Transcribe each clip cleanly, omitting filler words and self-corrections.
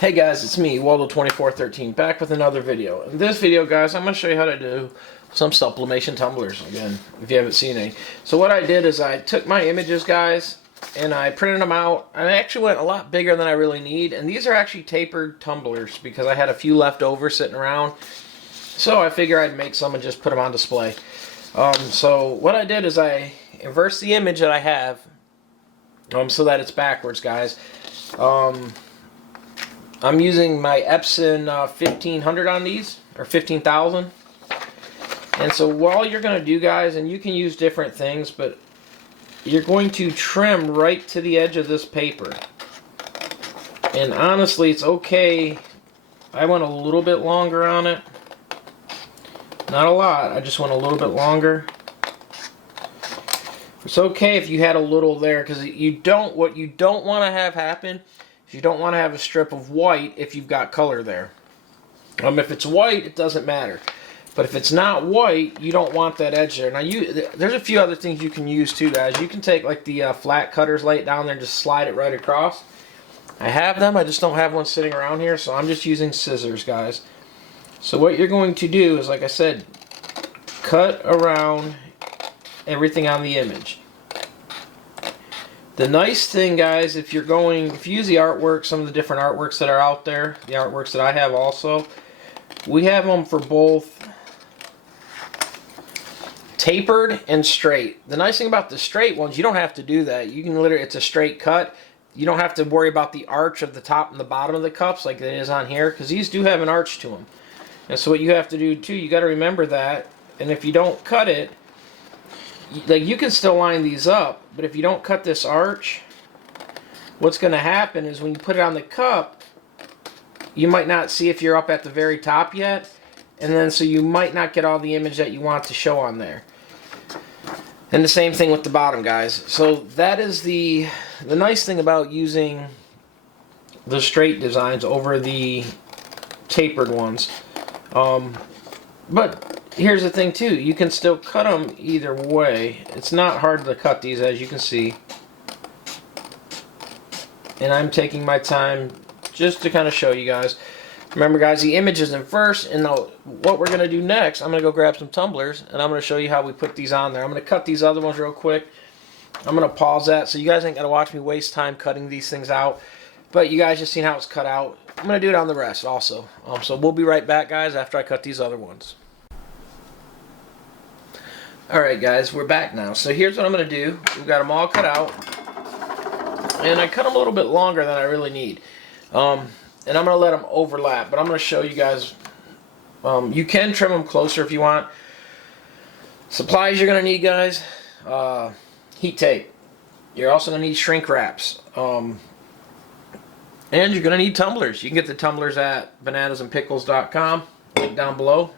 Hey guys, it's me, ROLLO2413, back with another video. In this video, guys, I'm going to show you how to do some sublimation tumblers, again, if you haven't seen any. So what I did is I took my images, guys, and I printed them out. I actually went a lot bigger than I really need, and these are actually tapered tumblers because I had a few left over sitting around. So I figured I'd make some and just put them on display. So what I did is I inversed the image that I have so that it's backwards, guys. I'm using my Epson 1500 on these, or 15,000. And so what all you're going to do, guys, and you can use different things, but you're going to trim right to the edge of this paper. And honestly, it's okay. I went a little bit longer on it. Not a lot, I just went a little bit longer. It's okay if you had a little there, because what you don't want to have happen, you don't want to have a strip of white if you've got color there. If it's white, it doesn't matter. But if it's not white, you don't want that edge there. Now, there's a few other things you can use too, guys. You can take like the flat cutters, lay it down there, and just slide it right across. I have them, I just don't have one sitting around here, so I'm just using scissors, guys. So what you're going to do is, like I said, cut around everything on the image. The nice thing, guys, if you use the artwork, some of the different artworks that are out there, the artworks that I have also, we have them for both tapered and straight. The nice thing about the straight ones, you don't have to do that. You can literally, it's a straight cut. You don't have to worry about the arch of the top and the bottom of the cups like it is on here, because these do have an arch to them. And so what you have to do too, you got to remember that. And if you don't cut it, like, you can still line these up, but if you don't cut this arch, what's going to happen is when you put it on the cup, you might not see if you're up at the very top yet, and then so you might not get all the image that you want to show on there. And the same thing with the bottom, guys. So that is the nice thing about using the straight designs over the tapered ones. But here's the thing too, you can still cut them either way. It's not hard to cut these, as you can see. And I'm taking my time just to kind of show you guys. Remember, guys, the image is in first, and now what we're going to do next, I'm going to go grab some tumblers, and I'm going to show you how we put these on there. I'm going to cut these other ones real quick. I'm going to pause that so you guys ain't got to watch me waste time cutting these things out. But you guys just seen how it's cut out. I'm going to do it on the rest also. So we'll be right back, guys, after I cut these other ones. Alright, guys, we're back now. So here's what I'm going to do. We've got them all cut out. And I cut them a little bit longer than I really need. And I'm going to let them overlap. But I'm going to show you guys. You can trim them closer if you want. Supplies you're going to need, guys. Heat tape. You're also going to need shrink wraps. And you're going to need tumblers. You can get the tumblers at bananasandpickles.com. Link down below.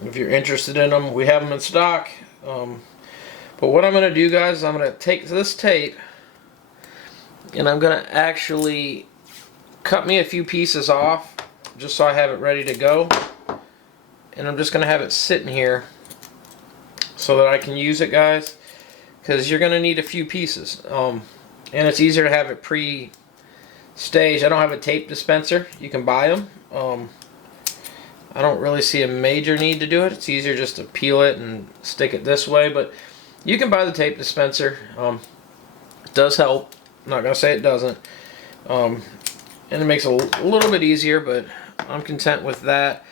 If you're interested in them, we have them in stock. But what I'm going to do, guys, is I'm going to take this tape and I'm going to actually cut me a few pieces off just so I have it ready to go. And I'm just going to have it sitting here so that I can use it, guys, because you're going to need a few pieces. And it's easier to have it pre-staged. I don't have a tape dispenser. You can buy them. I don't really see a major need to do it. It's easier just to peel it and stick it this way, but you can buy the tape dispenser. It does help. I'm not going to say it doesn't. And it makes it a little bit easier, but I'm content with that.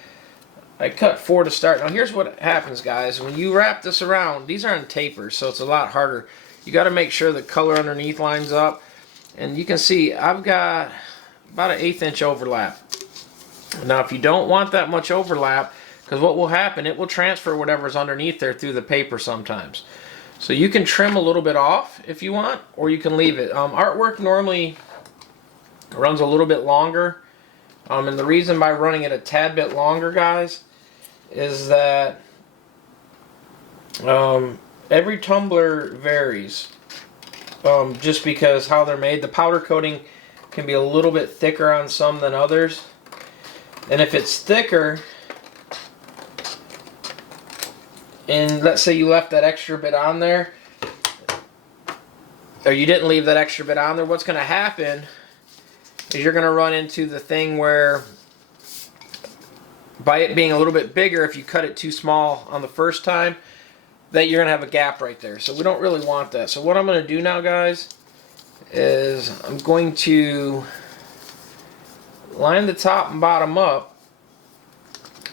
I cut 4 to start. Now here's what happens, guys. When you wrap this around, these aren't tapers, so it's a lot harder. You got to make sure the color underneath lines up. And you can see I've got about an 1/8 inch overlap. Now if you don't want that much overlap, because what will happen, it will transfer whatever's underneath there through the paper sometimes. So you can trim a little bit off if you want, or you can leave it. Artwork normally runs a little bit longer. And the reason by running it a tad bit longer, guys, is that every tumbler varies. Just because how they're made. The powder coating can be a little bit thicker on some than others. And if it's thicker, and let's say you left that extra bit on there, or you didn't leave that extra bit on there, what's going to happen is you're going to run into the thing where, by it being a little bit bigger, if you cut it too small on the first time, that you're going to have a gap right there. So we don't really want that. So what I'm going to do now, guys, is I'm going to line the top and bottom up.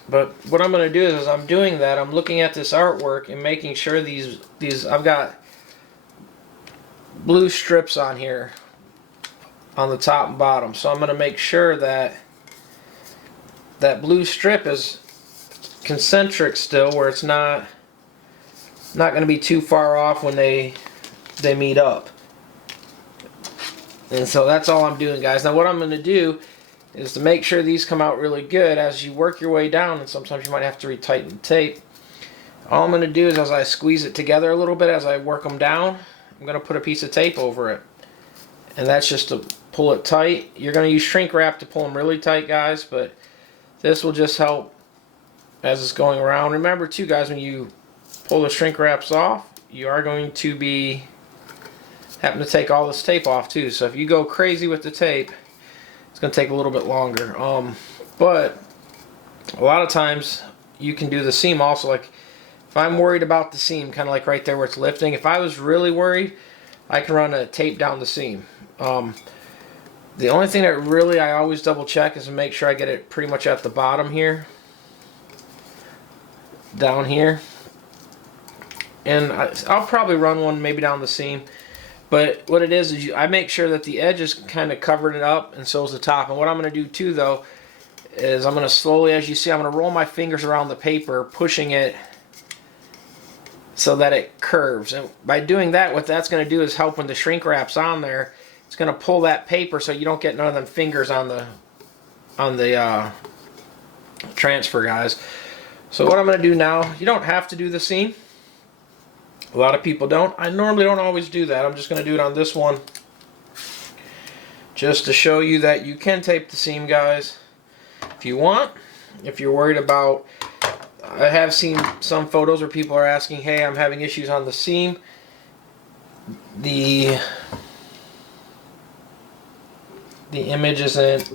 But what I'm going to do is, as I'm doing that, I'm looking at this artwork and making sure these I've got blue strips on here on the top and bottom. So I'm going to make sure that that blue strip is concentric still, where it's not going to be too far off when they meet up. And so that's all I'm doing, guys. Now what I'm going to do is, to make sure these come out really good, as you work your way down, and sometimes you might have to retighten the tape, all I'm going to do is, as I squeeze it together a little bit, as I work them down, I'm going to put a piece of tape over it. And that's just to pull it tight. You're going to use shrink wrap to pull them really tight, guys, but this will just help as it's going around. Remember too, guys, when you pull the shrink wraps off, you are going to be having to take all this tape off too. So if you go crazy with the tape, it's going to take a little bit longer. But a lot of times you can do the seam also. Like if I'm worried about the seam, kind of like right there where it's lifting, if I was really worried, I can run a tape down the seam. The only thing that really I always double check is to make sure I get it pretty much at the bottom here, down here. And I'll probably run one maybe down the seam. But what it is I make sure that the edge is kind of covered it up, and so is the top. And what I'm going to do too, though, is I'm going to slowly, as you see, I'm going to roll my fingers around the paper, pushing it so that it curves. And by doing that, what that's going to do is help when the shrink wrap's on there. It's going to pull that paper so you don't get none of them fingers on the transfer, guys. So what I'm going to do now, you don't have to do the seam. A lot of people don't. I normally don't always do that. I'm just going to do it on this one, just to show you that you can tape the seam, guys, if you want. If you're worried about, I have seen some photos where people are asking, hey, I'm having issues on the seam. The image isn't,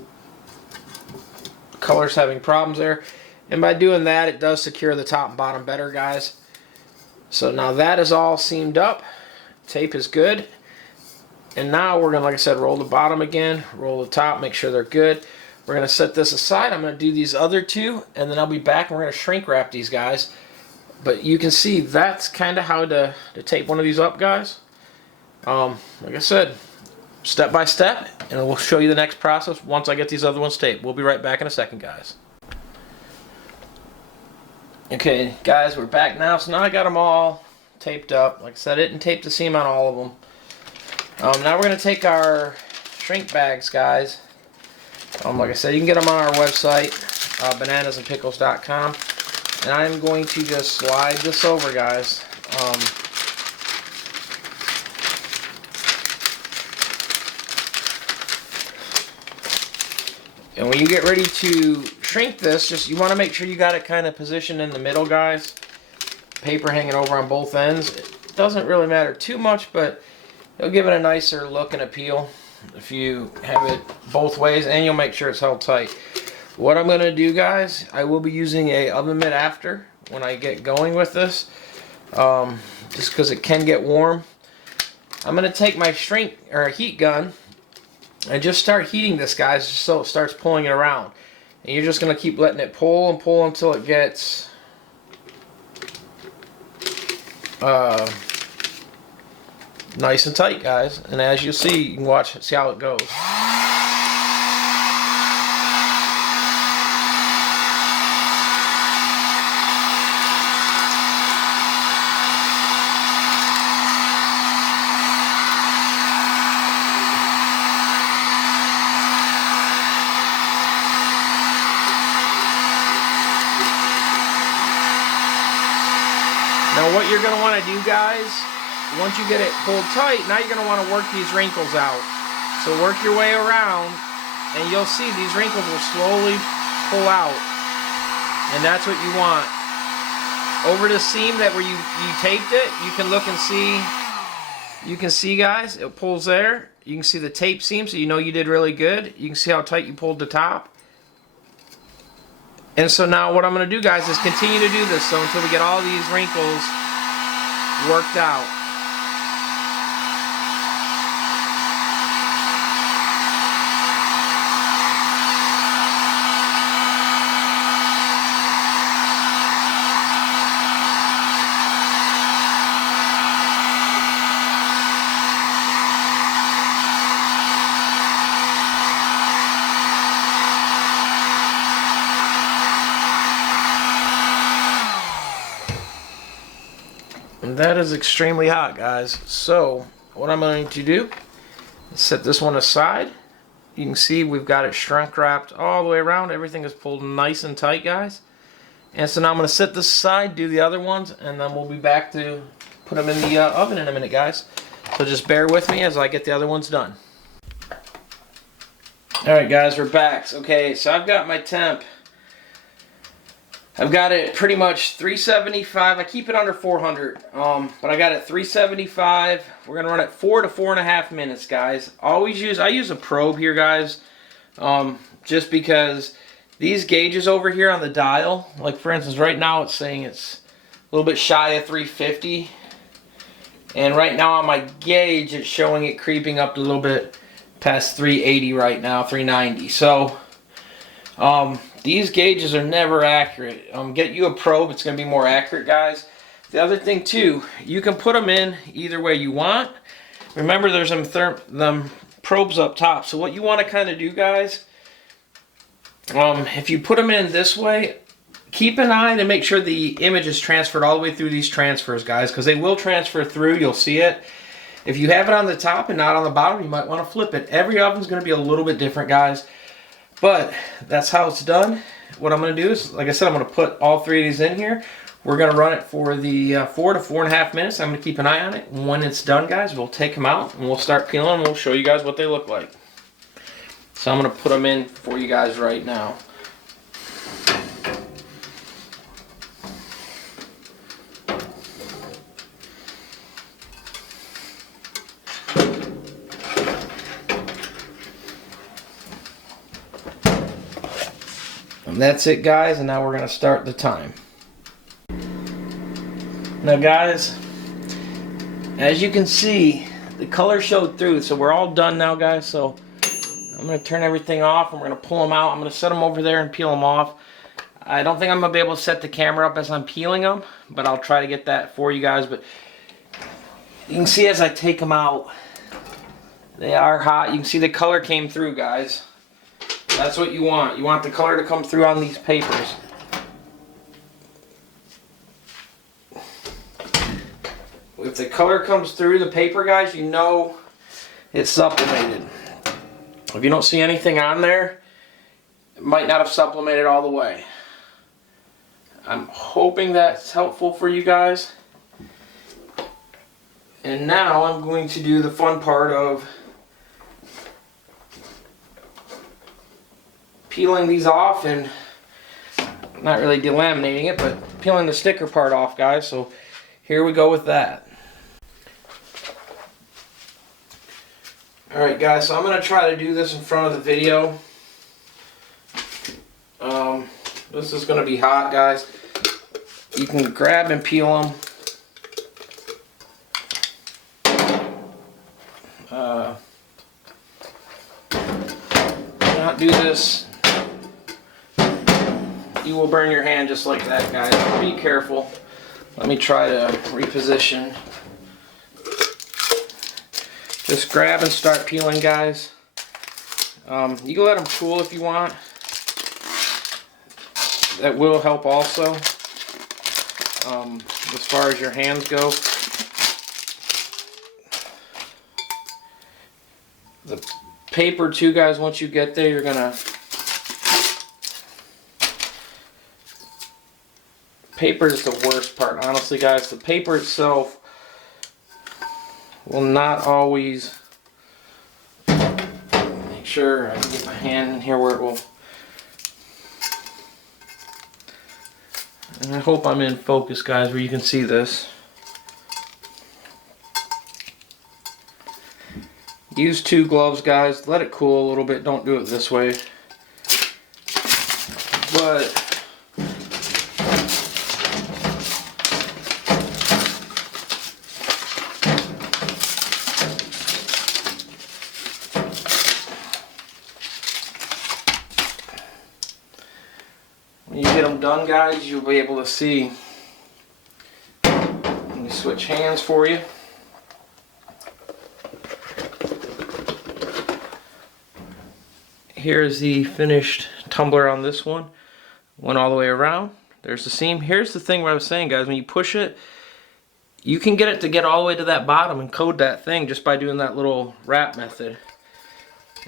color's having problems there. And by doing that, it does secure the top and bottom better, guys. So now that is all seamed up. Tape is good. And now we're going to, like I said, roll the bottom again, roll the top, make sure they're good. We're going to set this aside. I'm going to do these other two, and then I'll be back and we're going to shrink wrap these guys. But you can see that's kind of how to tape one of these up, guys. Like I said, step by step, and we'll show you the next process once I get these other ones taped. We'll be right back in a second, guys. Okay, guys, we're back now. So now I got them all taped up. Like I said, I didn't tape the seam on all of them. Now we're going to take our shrink bags, guys. Like I said, you can get them on our website, bananasandpickles.com. And I'm going to just slide this over, guys. And when you get ready to shrink this, you want to make sure you got it kind of positioned in the middle, guys. Paper hanging over on both ends. It doesn't really matter too much, but it'll give it a nicer look and appeal if you have it both ways, and you'll make sure it's held tight. What I'm going to do, guys, I will be using a oven mitt after when I get going with this, just because it can get warm. I'm going to take my heat gun and just start heating this, guys, just so it starts pulling it around. And you're just going to keep letting it pull and pull until it gets nice and tight, guys. And as you see, you can see how it goes. Now what you're going to want to do, guys, once you get it pulled tight, now you're going to want to work these wrinkles out. So work your way around, and you'll see these wrinkles will slowly pull out. And that's what you want. Over the seam that where you taped it, you can look and see you can see, guys, it pulls there. You can see the tape seam, so you know you did really good. You can see how tight you pulled the top. And so now what I'm going to do, guys, is continue to do this so until we get all these wrinkles worked out. And that is extremely hot, guys. So what I'm going to do is set this one aside. You can see we've got it shrink wrapped all the way around. Everything is pulled nice and tight, guys. And so now I'm going to set this aside, do the other ones, and then we'll be back to put them in the oven in a minute, guys. So just bear with me as I get the other ones done. Alright, guys, we're back. Okay, so I've got my temp. I've got it pretty much 375. I keep it under 400, but I got it 375. We're gonna run it 4 to 4.5 minutes, guys. I use a probe here, guys, just because these gauges over here on the dial, like for instance, right now it's saying it's a little bit shy of 350, and right now on my gauge it's showing it creeping up a little bit past 380 right now, 390. So these gauges are never accurate. Get you a probe, it's going to be more accurate, guys. The other thing too, you can put them in either way you want. Remember, there's them probes up top. So what you want to kind of do, guys, if you put them in this way, keep an eye to make sure the image is transferred all the way through these transfers, guys, because they will transfer through. You'll see it. If you have it on the top and not on the bottom, you might want to flip it. Every oven's going to be a little bit different, guys. But that's how it's done. What I'm going to do is, like I said, I'm going to put all 3 of these in here. We're going to run it for the 4 to 4.5 minutes. I'm going to keep an eye on it. And when it's done, guys, we'll take them out and we'll start peeling and we'll show you guys what they look like. So I'm going to put them in for you guys right now. And that's it, guys, and now we're going to start the time. Now, guys, as you can see, the color showed through, so we're all done now, guys. So I'm going to turn everything off and we're going to pull them out. I'm going to set them over there and peel them off. I don't think I'm going to be able to set the camera up as I'm peeling them, but I'll try to get that for you guys. But you can see as I take them out, they are hot. You can see the color came through, guys. That's what you want. You want the color to come through on these papers. If the color comes through the paper, guys, you know it's sublimated. If you don't see anything on there, it might not have sublimated all the way. I'm hoping that's helpful for you guys. And now I'm going to do the fun part of peeling these off, and not really delaminating it, but peeling the sticker part off, guys. So here we go with that. Alright, guys, so I'm going to try to do this in front of the video. This is going to be hot, guys. You can grab and peel them. Not do this. You will burn your hand just like that, guys. Be careful. Let me try to reposition. Just grab and start peeling, guys. You can let them cool if you want. That will help also. As far as your hands go. The paper too, guys, once you get there, you're gonna paper is the worst part, honestly, guys. The paper itself will not always. Make sure I can get my hand in here where it will. And I hope I'm in focus, guys, where you can see this. Use 2 gloves, guys. Let it cool a little bit. Don't do it this way. But when you get them done, guys, you'll be able to see. Let me switch hands for you. Here's the finished tumbler on this one. Went all the way around. There's the seam. Here's the thing where I was saying, guys, when you push it, you can get it to get all the way to that bottom and code that thing just by doing that little wrap method.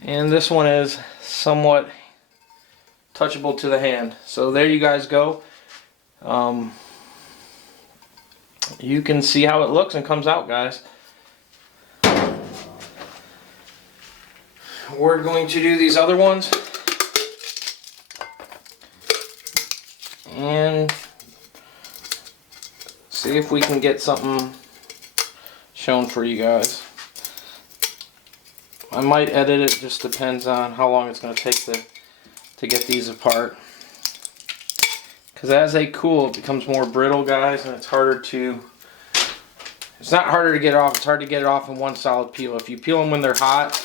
And this one is somewhat touchable to the hand. So there you guys go. You can see how it looks and comes out, guys. We're going to do these other ones and see if we can get something shown for you guys. I might edit it, just depends on how long it's going to take to get these apart. Because as they cool, it becomes more brittle, guys, and it's harder to... It's not harder to get it off, it's hard to get it off in one solid peel. If you peel them when they're hot,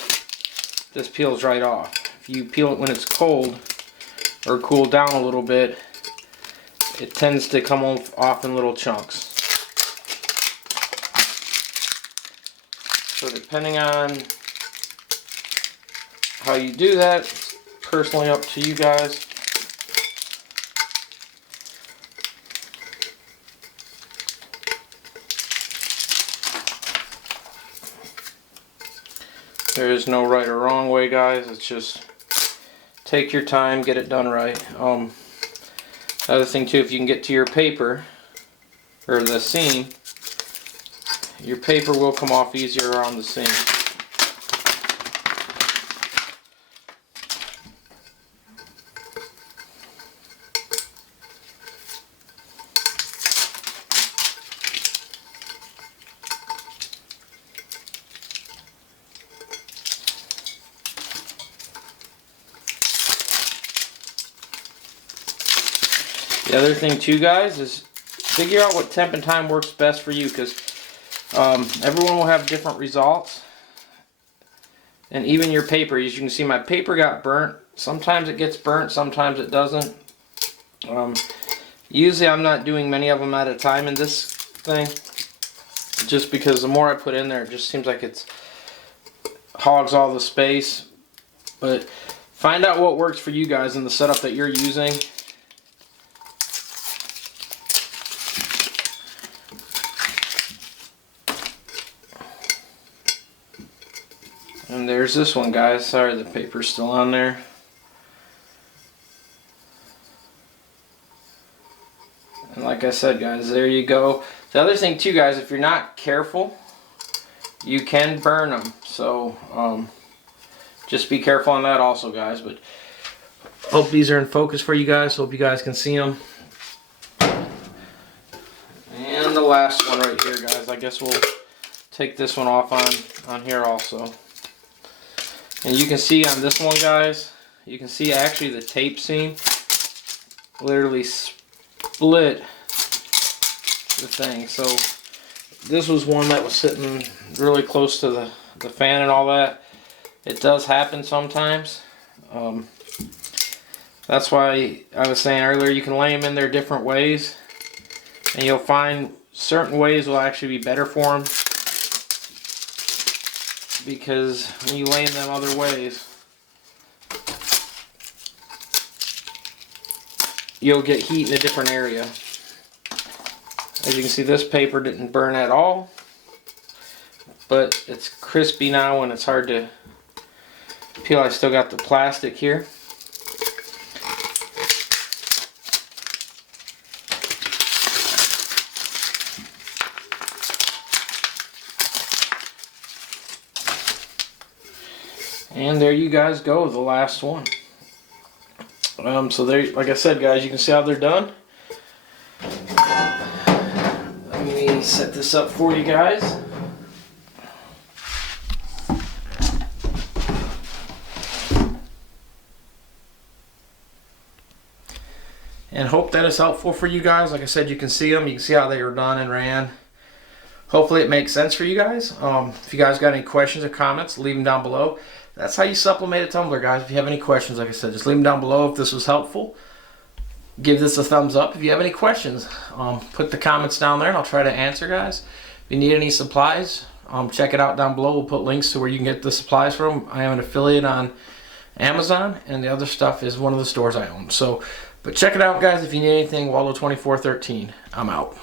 this peels right off. If you peel it when it's cold or cooled down a little bit, it tends to come off in little chunks. So depending on how you do that, it's personally up to you guys. There is no right or wrong way, guys. It's just take your time, get it done right. Other thing too, if you can get to your paper or the seam, your paper will come off easier around the seam. The other thing too, guys, is figure out what temp and time works best for you, because everyone will have different results. And even your paper, as you can see, my paper got burnt. Sometimes it gets burnt, sometimes it doesn't. Usually I'm not doing many of them at a time in this thing, just because the more I put in there, it just seems like it's hogs all the space. But find out what works for you guys in the setup that you're using. And there's this one, guys. Sorry, the paper's still on there. And like I said, guys, there you go. The other thing too, guys, if you're not careful, you can burn them. So just be careful on that also, guys. But hope these are in focus for you guys. Hope you guys can see them. And the last one right here, guys. I guess we'll take this one off on here also. And you can see on this one, guys, you can see actually the tape seam literally split the thing. So this was one that was sitting really close to the fan and all that. It does happen sometimes. That's why I was saying earlier, you can lay them in there different ways, and you'll find certain ways will actually be better for them. Because when you lay them other ways, you'll get heat in a different area. As you can see, this paper didn't burn at all, but it's crispy now and it's hard to peel. I still got the plastic here. And there you guys go, the last one. So there, like I said, guys, you can see how they're done. Let me set this up for you guys. and hope that is helpful for you guys. Like I said, you can see them. You can see how they were done and ran. Hopefully it makes sense for you guys. If you guys got any questions or comments, leave them down below. That's how you sublimate a tumbler, guys. If you have any questions, like I said, just leave them down below. If this was helpful, give this a thumbs up. If you have any questions, put the comments down there and I'll try to answer, guys. If you need any supplies, check it out down below. We'll put links to where you can get the supplies from. I am an affiliate on Amazon, and the other stuff is one of the stores I own. So, but check it out, guys. If you need anything, ROLLO 2413. I'm out.